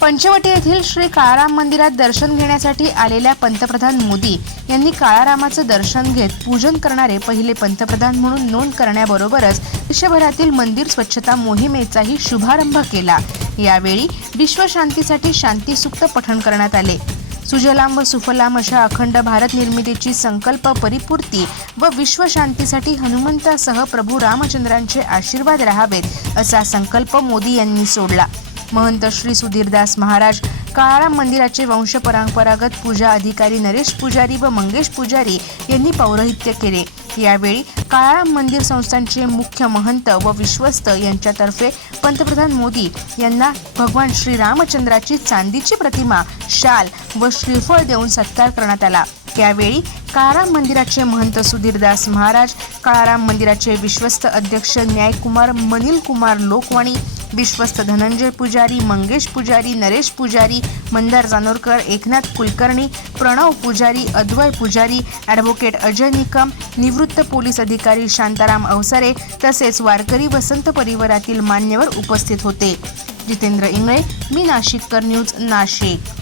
पंचवटी येथील श्री काळाराम मंदिरात दर्शन घेण्यासाठी आलेल्या पंतप्रधान मोदी यांनी काळारामाचं दर्शन घेत पूजन करणारे पहिले पंतप्रधान म्हणून नोंद करण्याबरोबरच देशभरातील मंदिर स्वच्छता मोहिमेचाही शुभारंभ केला. यावेळी विश्वशांतीसाठी शांतीसुक्त पठण करण्यात आले. सुजलाम व सुफलाम अशा अखंड भारत निर्मितीची संकल्प परिपूर्ती व विश्वशांतीसाठी हनुमंतासह प्रभू रामचंद्रांचे आशीर्वाद राहावेत असा संकल्प मोदी यांनी सोडला. महंत श्री सुधीरदास महाराज काळाराम मंदिराचे वंशपरंपरागत पूजा अधिकारी नरेश पुजारी व मंगेश पुजारी यांनी पौरोहित्य केले. यावेळी काळाराम मंदिर संस्थांचे मुख्य महंत व विश्वस्त यांच्यातर्फे पंतप्रधान मोदी यांना भगवान श्री रामचंद्राची चांदीची प्रतिमा शाल व श्रीफळ देऊन सत्कार करण्यात आला. यावेळी काळाराम मंदिराचे महंत सुधीरदास महाराज काळाराम मंदिराचे विश्वस्त अध्यक्ष न्यायकुमार मनिल कुमार लोकवाणी विश्वस्त धनंजय पुजारी मंगेश पुजारी नरेश पुजारी मंदार जानोरकर एकनाथ कुलकर्णी प्रणव पुजारी अद्वय पुजारी ॲडव्होकेट अजय निकम निवृत्त पोलीस अधिकारी शांताराम अवसारे तसेच वारकरी वसंत परिवारातील मान्यवर उपस्थित होते. जितेंद्र इंगळे मी नाशिककर न्यूज नाशिक.